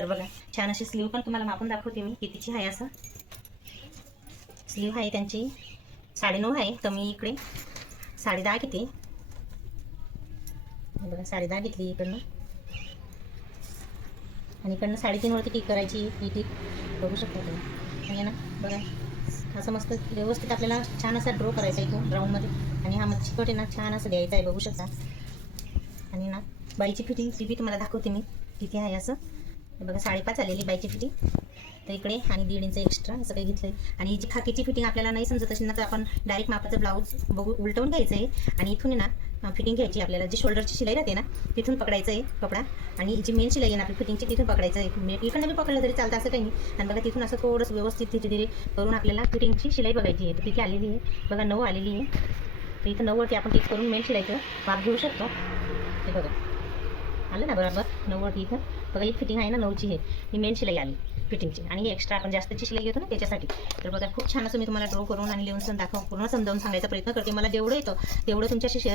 तर बघा छान अशी स्लीव पण तुम्हाला मापून दाखवते मी. कितीची आहे असं? स्लीव आहे त्यांची. साडेनऊ आहे तर मी इकडे. साडेदहा किती? हे बघा साडेदहा घेतली इकडनं. आणि इकडनं साडेतीनवरती टिक करायची ही टीक. बघू शकता तुम्ही. ना बघा. असं मस्त व्यवस्थित आपल्याला छान असा ड्रॉ करायचा आहे तो ग्राउंडमध्ये आणि हा मच्छीकट आहे ना छान असं द्यायचा आहे बघू शकता. आणि ना बाईची फिटिंग ती बी तुम्हाला दाखवते मी. किती आहे असं? बघा साडेपाच आलेली बायची फिटिंग तर इकडे आणि दीड इंच एक्स्ट्रा असं काही घेतलं आहे आणि ही जी खाकीची फिटिंग आपल्याला नाही समजत असेल ना तर आपण डायरेक्ट मापाचं ब्लाऊज बघू उलटवून घ्यायचं आहे आणि इथून आहे ना फिटिंग घ्यायची आपल्याला. जी शोल्डरची शिलाई राहते ना तिथून पकडायचं आहे कपडा. आणि जी मेन शिलाई आहे ना आपली फिटिंगची तिथून पकडायचं आहे इकडनं बी पकडलं तरी चालतं असं काही नाही. आणि बघा तिथून असं थोडंसं व्यवस्थित धीरे धीरे करून आपल्याला फिटिंगची शिलाई बघायची आहे. तर तिथे आलेली आहे. बघा नऊ आलेली आहे. तर इथं नऊवरती आपण टिक करून मेन शिलाईचं माप घेऊ शकतो. हे बघा. आलं ना बरोबर? नऊवरती इथं. बघा ही फिटिंग आहे ना नऊची हे. ही मेन शिलाई आली फिटिंगची आणि ही एक्स्ट्रा आपण जास्तची शिलाई घेतो ना त्याच्यासाठी. तर बघा खूप छान असं मी तुम्हाला ड्रॉ करून आणि लिहून सण दाखव पूर्ण समजावून सांगायचा प्रयत्न करते. मला जेवढं येतं तेवढं तुमच्याशी शेअर